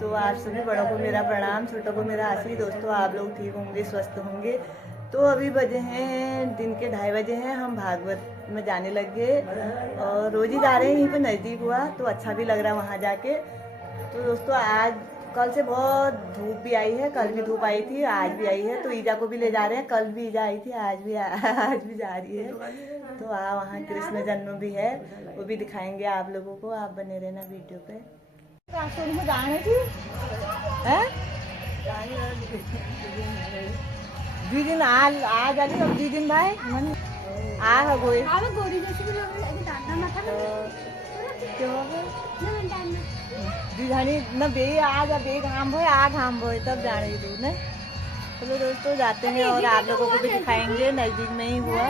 दोस्तों, आप सभी बड़ों को मेरा प्रणाम, छोटों को मेरा आशीष। दोस्तों, आप लोग ठीक होंगे, स्वस्थ होंगे। तो अभी बजे हैं दिन के 2:30 बजे हैं। हम भागवत में जाने लगे और रोज ही जा रहे हैं, यहीं पे नज़दीक हुआ तो अच्छा भी लग रहा है वहाँ जाके। तो दोस्तों, आज कल से बहुत धूप भी आई है, कल भी धूप आई थी, आज भी आई है। तो ईजा को भी ले जा रहे हैं, कल भी ईजा आई थी, आज भी जा रही है। तो वहाँ कृष्ण जन्म भी है, वो भी दिखाएंगे आप लोगों को। आप बने रहना वीडियो पे। में जाने थी दीदी आज आली सब दीदी भाई मन आ गोई दीदी न बे आज बे घाम भोए आ घाम भोए तब जाने तू ने। चलो दोस्तों, जाते हैं और आप लोगों को भी दिखाएंगे, नजदीक में ही हुआ।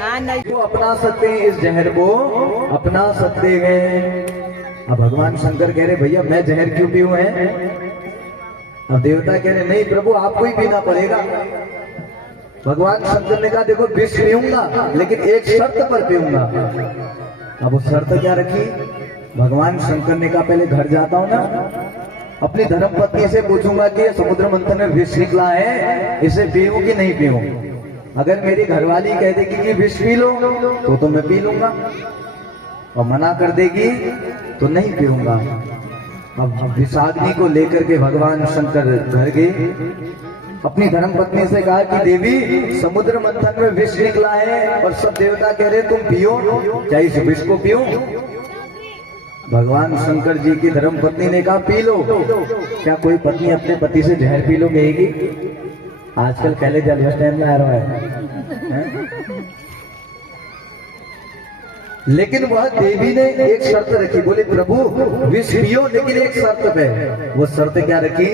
हाँ, नजदीक अपना सकते हैं, इस जहर को अपना सकते हैं। अब भगवान शंकर कह रहे भैया मैं जहर क्यों पीऊं है? अब देवता कह रहे नहीं प्रभु आपको ही पीना पड़ेगा। भगवान शंकर ने कहा देखो विष पीऊंगा लेकिन एक शर्त पर पीऊंगा। अब वो शर्त क्या रखी? भगवान शंकर ने कहा पहले घर जाता हूं ना, अपनी धर्म पत्नी से पूछूंगा कि समुद्र मंथन में विष निकला है, इसे पीऊं कि नहीं पीऊं। अगर मेरी घरवाली कह देगी कि विष पी लो तो मैं पी लूंगा, और मना कर देगी तो नहीं पीऊंगा। अब विषाग्नि को लेकर के भगवान शंकर घर गए, अपनी धर्म पत्नी से कहा कि देवी समुद्र मंथन में विष निकला है और सब देवता कह रहे तुम पियो, क्या इस विष को पियो? भगवान शंकर जी की धर्म पत्नी ने कहा पी लो। क्या कोई पत्नी अपने पति से जहर पी लो कहेगी? आजकल पहले जल स्टैंड में आ रहा है। लेकिन वह देवी ने एक शर्त रखी, बोले प्रभु विष पियो लेकिन एक शर्त पे। वो शर्त क्या रखी?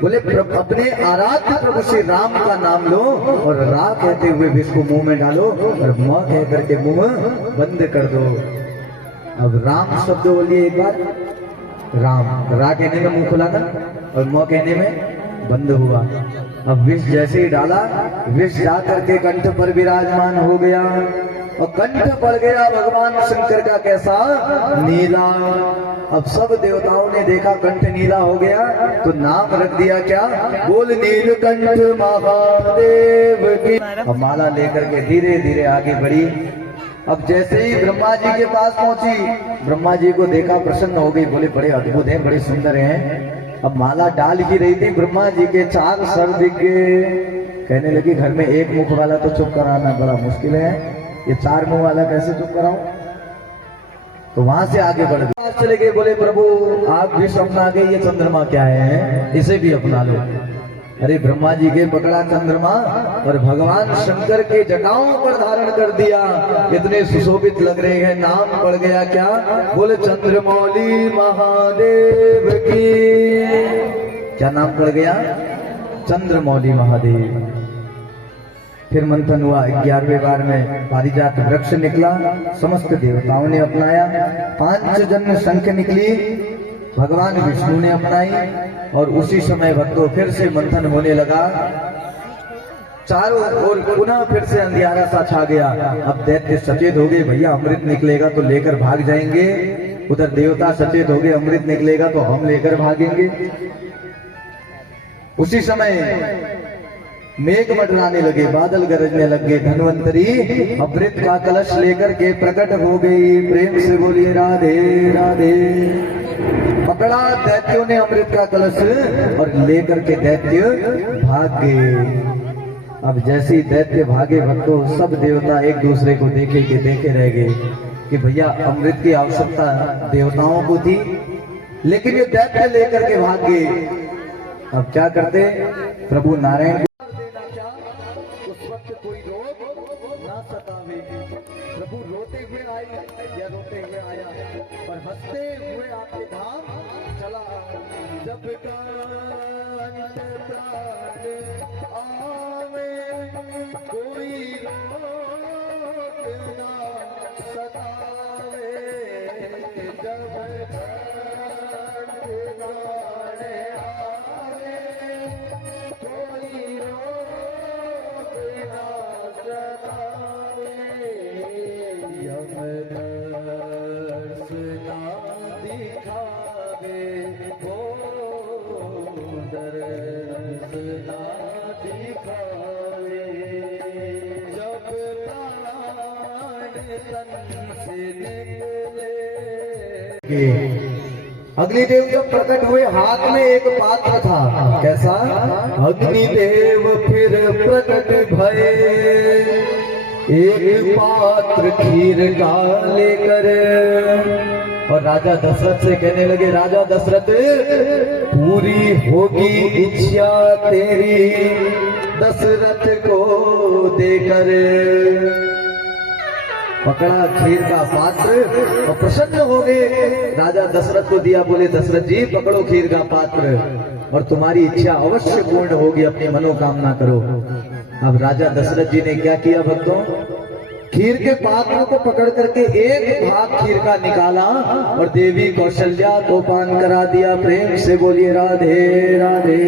बोले अपने आराध्य प्रभु श्री राम का नाम लो और रा कहते हुए विष को मुंह में डालो और म कह करके मुंह बंद कर दो। अब राम शब्द बोलिए एक बार, राम। रा कहने में मुंह खुला था और म कहने में बंद हुआ। अब विष जैसे ही डाला, विष जा करके कंठ पर विराजमान हो गया और कंठ पड़ गया भगवान शंकर का कैसा? नीला। अब सब देवताओं ने देखा कंठ नीला हो गया तो नाम रख दिया क्या? बोल नीलकंठ महादेव की। अब माला लेकर के धीरे धीरे आगे बढ़ी। अब जैसे ही ब्रह्मा जी के पास पहुंची, ब्रह्मा जी को देखा, प्रसन्न हो गई, बोले बड़े अद्भुत हैं, बड़े सुंदर हैं। अब माला डाल ही रही थी, ब्रह्मा जी के 4 सर दिख गए। कहने लगी घर में एक मुख वाला तो चुप कराना बड़ा मुश्किल है, ये 4 मुंह वाला कैसे चुप कराऊं? तो वहां से आगे बढ़ गए, चले गए। बोले प्रभु आप भी अपना गए, ये चंद्रमा क्या है, इसे भी अपना लो। अरे ब्रह्मा जी के पकड़ा चंद्रमा और भगवान शंकर के जटाओं पर धारण कर दिया, इतने सुशोभित लग रहे हैं। नाम पड़ गया क्या? बोले चंद्रमौली महादेव की। क्या नाम पड़ गया? चंद्रमौली महादेव। फिर मंथन हुआ, 11वें बार में पारिजात वृक्ष निकला, समस्त देवताओं ने अपनाया। 5 जन्म शंख निकली, भगवान विष्णु ने अपनाई। और उसी समय भक्तों फिर से मंथन होने लगा, चारों ओर पुनः फिर से अंधियारा सा छा गया। अब दैत्य सचेत हो गए, भैया अमृत निकलेगा तो लेकर भाग जाएंगे। उधर देवता सचेत हो गए, अमृत निकलेगा तो हम लेकर भागेंगे। उसी समय मेघ मंडराने लगे, बादल गरजने लगे। धन्वंतरी अमृत का कलश लेकर के प्रकट हो गई। प्रेम से बोलिए राधे राधे। पकड़ा दैत्यों ने अमृत का कलश और लेकर के दैत्य भाग गए। अब जैसे ही दैत्य भागे भक्तों, सब देवता एक दूसरे को देखे के देखे रह गए कि भैया अमृत की आवश्यकता देवताओं को थी, लेकिन ये दैत्य लेकर के भाग गए। अब क्या करते? प्रभु नारायण कोई रोग ना सतावे। प्रभु रोते हुए आए या रोते हुए आया, पर हंसते हुए आपके धाम चला। जब कांत प्राण आवे कोई रोग ना सतावे। जब कांत प्राण आवे कोई रोग ना सतावे। यम दर्श ना दिखावे हो दर्श ना दिखावे, जब प्राण तन से निकले। अग्निदेव जब प्रकट हुए हाथ में एक पात्र था, कैसा? अग्निदेव फिर प्रकट भये, एक पात्र खीर का लेकर, और राजा दशरथ से कहने लगे, राजा दशरथ पूरी होगी इच्छा तेरी दशरथ को देकर। पकड़ा खीर का पात्र और प्रसन्न हो गए, राजा दशरथ को दिया, बोले दशरथ जी पकड़ो खीर का पात्र और तुम्हारी इच्छा अवश्य पूर्ण होगी, अपनी मनोकामना करो। अब राजा दशरथ जी ने क्या किया भक्तों, खीर के पात्र को पकड़ करके एक भाग खीर का निकाला और देवी कौशल्या को पान करा दिया। प्रेम से बोलिए राधे राधे।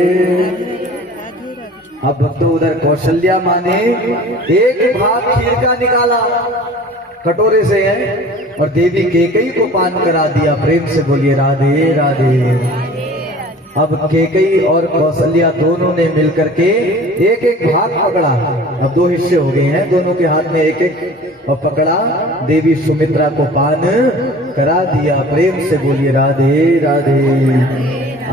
अब भक्तों उधर कौशल्या माँ ने एक भाग खीर का निकाला कटोरे से है और देवी केकई को पान करा दिया। प्रेम से बोलिए राधे राधे। अब केकई और कौशल्या दोनों ने मिलकर के एक एक भाग पकड़ा। अब दो हिस्से हो गए हैं, दोनों के हाथ में एक एक और पकड़ा, देवी सुमित्रा को पान करा दिया। प्रेम से बोलिए राधे राधे।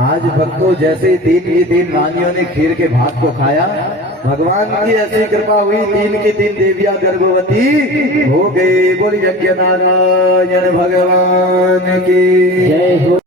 आज भक्तों जैसे 3 के 3 रानियों ने खीर के भाग को खाया, भगवान की ऐसी कृपा हुई 3 की 3 देवियां गर्भवती हो गई। बोली यज्ञ नारायण भगवान की जय हो।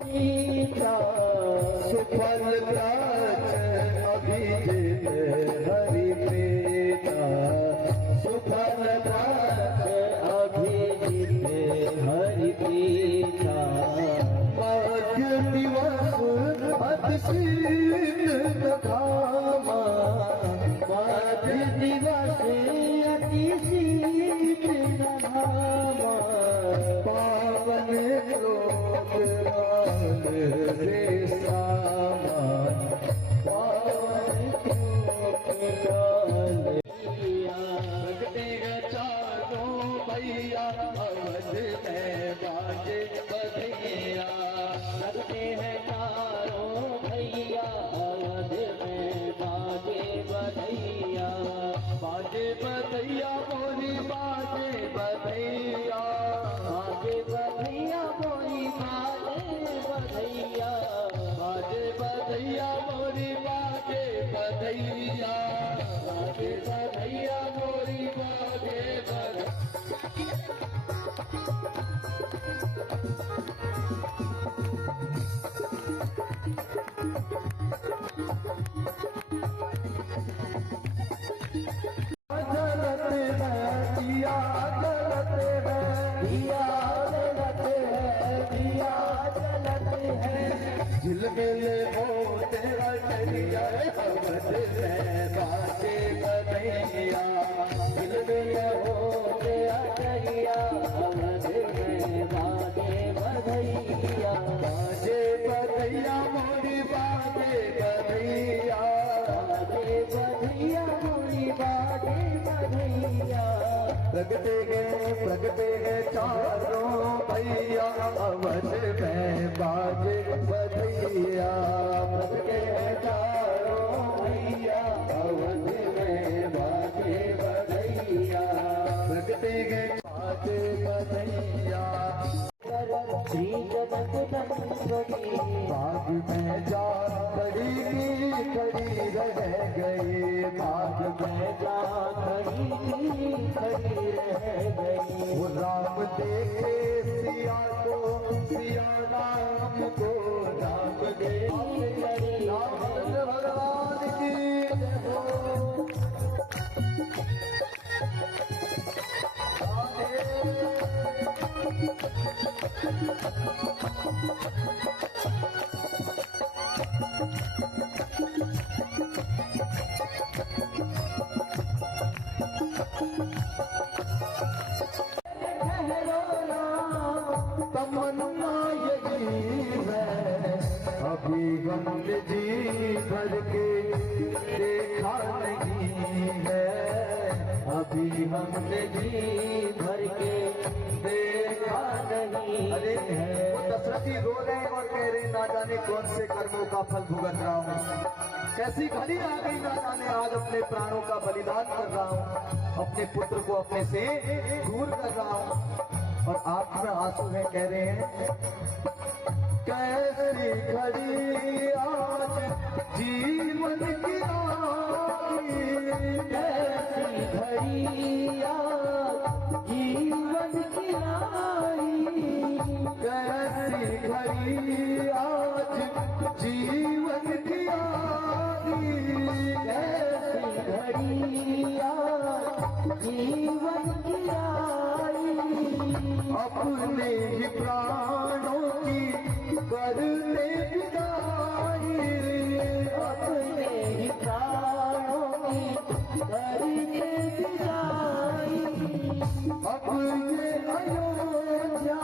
प्रगटे गए चारों भैया अवध में बाजे बधैया। प्रगटे गए चारों भैया अवध में बाजे बधैया। प्रगटे गए बाजे बधैया। श्री जगन्नाथ बाग में जा खड़ी खड़ी रह गई। बाग में जा खड़ी रह गई। वो राम देखे सिया को, सिया राम को, राम देखे भगवान की हो। तमन्ना यही है अभी गंगे जी भर के देखा नहीं है। अभी हमने जी भर के देखा नहीं। अरे दशरथी रो रहे हैं और कह रहे ना जाने कौन से कर्मों का फल भुगत रहा हूँ, कैसी घड़ी आ गई ना जाने आज अपने प्राणों का बलिदान कर रहा हूँ, अपने पुत्र को अपने से दूर कर रहा हूँ। और आंख में आंसू है, कह रहे हैं कैसी घड़ी आज जीवन की आई, कैसी घड़ी आज जीवन की आई, कैसी घड़ी आज जीवन की आई, कैसी घड़ी आज जीवन की आई। अपने ही प्राणों की करने विदाई, अपने ही प्राणों की करने विदाई। अब ये अयोध्या,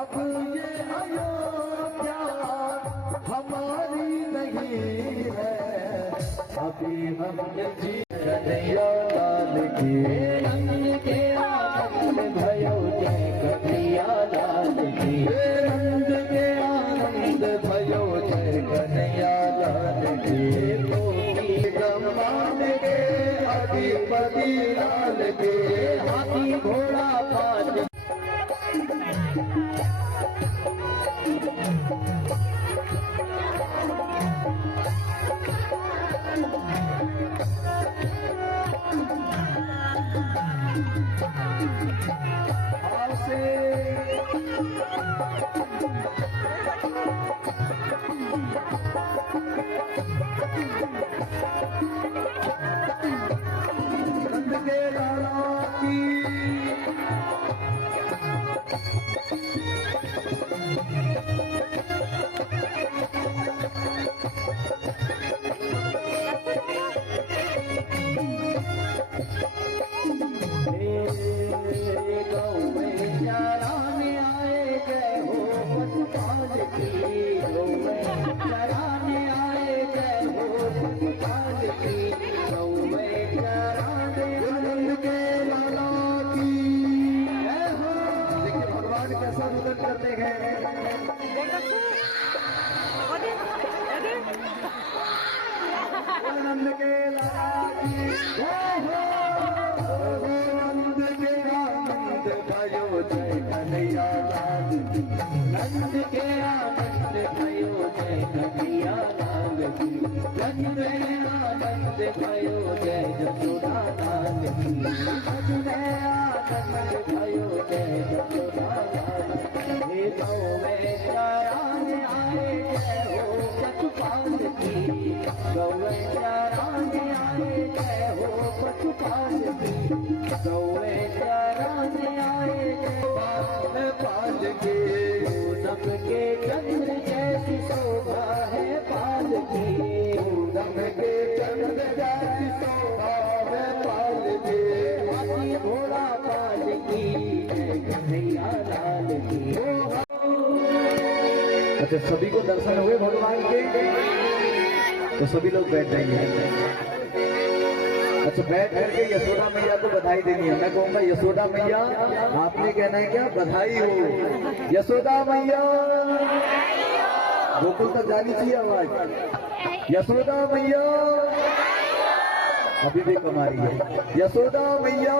अब ये अयोध्या हमारी नहीं है, अभी हमने जी कन्हैया लाल की रंग के आनंद भयो जय कन्हैया लाल की, रंग के आनंद भयो जय कन्हैया लाल की, गमान के अधिपति लाल के, हाथी घोड़ा पाल नंद के लाला की चराने आए गए हो पशुपाल की, चराने आए गए हो पशुपाल की, चराने नंद के लाला की जय हो। देखिए भगवान कैसा रुदन करते हैं, नंद के लाला की जय हो, नंद के आनंद भयो जय कन्हैया लाल की, नंद के आनंद भयो जय कन्हैया लाल की, नंद के आनंद भयो जय यशोदा लाल की, नंद के आनंद भयो जय यशोदा लाल की। हे गौ में चराने आए जय हो पशुपाल की, गौ में चराने आए जय हो पशुपाल की, गौ में चराने आए जय पाल के पूनम के चंद्र जैसी शोभा है पाल की, पूनम के चंद्र जैसी शोभा है पाल के, हाथी घोड़ा पाल की, जय कन्हैया लाल की। अच्छा सभी को दर्शन हुए भगवान के, तो सभी लोग बैठ जाएंगे। अच्छा बैठ करके यशोदा मैया को बधाई देनी है। मैं कहूँगा यशोदा मैया, आपने कहना है क्या, बधाई हो यशोदा मैया, गोकुल तक जानी चाहिए आवाज, यशोदा मैया, अभी भी कमा रही है यशोदा मैया।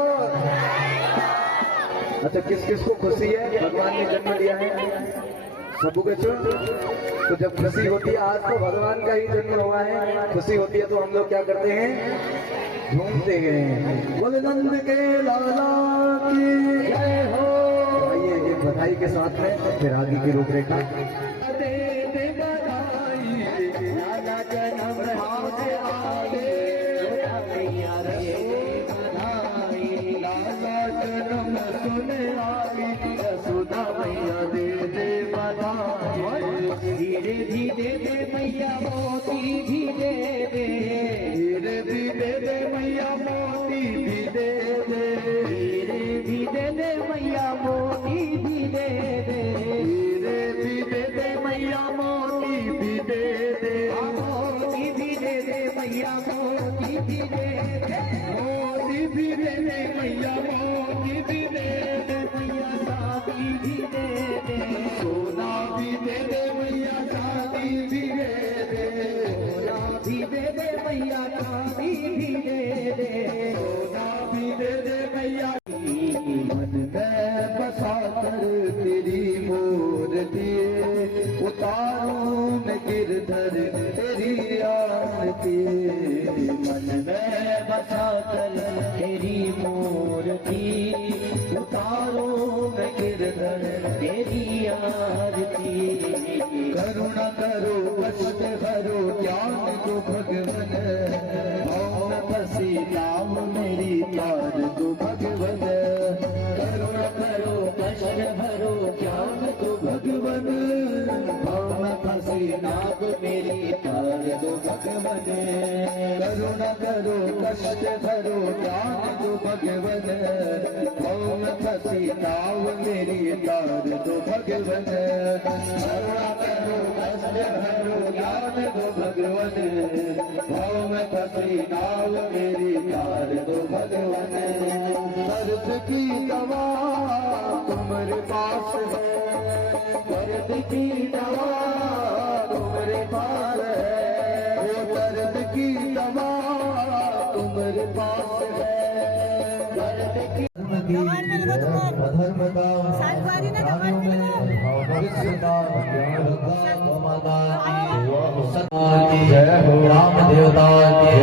अच्छा किस किस को खुशी है, भगवान ने जन्म लिया है सबू के चुन, तो जब खुशी होती है, आज तो भगवान का ही जन्म हुआ है, खुशी होती है तो हम लोग क्या करते हैं, घूमते हैं। बोले नंद के लाला की जय हो। आइए ये बधाई के साथ में फिर आगे की रूपरेखा। दे दे बधाई, लाला जन्म हाथे आए, मैया रे बधाई, लाला जन्म सुने आई, यशोदा मैया दे दे बधाई, धीरे धीरे दे मैया मोती भी दे दे, धीरे धीरे दे मैया मोती भी दे दे, धीरे भी दे दे मैया मोती भी दे दे, धीरे धीरे दे मैया मोती भी दे दे, मोती भी दे दे मैया मैया मोती भी दे दे, मोती भी दे दे मैया, मोती भी दे दे मैया, शादी भी दे दे, सोना भी दे दे मैया, शादी भी दे दे, सोना भी दे दे मैया, शादी भी दे दे, सोना भी दे दे मैया। मन में बसा कर तेरी मूर्ति, उतारूं मैं गिरधर तेरी आरती। मन में बसा कर तेरी मूर्ति, उतारूं मैं गिरधर तेरी आरती। करुणा करो कष्ट करो ज्ञान को भगवन, मौन फसी नाम मेरी तार को भगवन। करुणा करो कष्ट भरो ज्ञान को भगवन, मौन फसी नाम मेरी तार को भगवन। करुणा करो कष्ट भरो ज्ञान को भगवन, मौन फसी नाम मेरी तार को भगवन। करुणा करो कष्ट भरो ज्ञान को भगवन, मौन फसी नाम मेरी तार को भगवन। दर्द की दवा तुम्हारे पास है, दर्द की दवा तुम्हारे पास है, वो दर्द की दवा तुम्हारे पास है। दर्द की जय हो राम देवता की।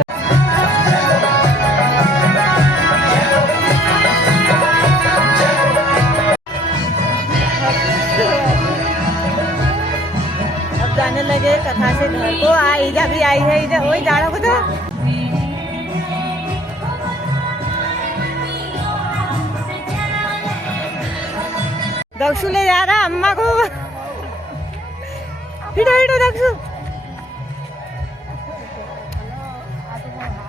अब जाने लगे कथा से घर को। ईजा भी आई है, ईजा वही जा रहा था। दक्षु ले जा रहा अम्मा को। हिटो हिटो दक्षु।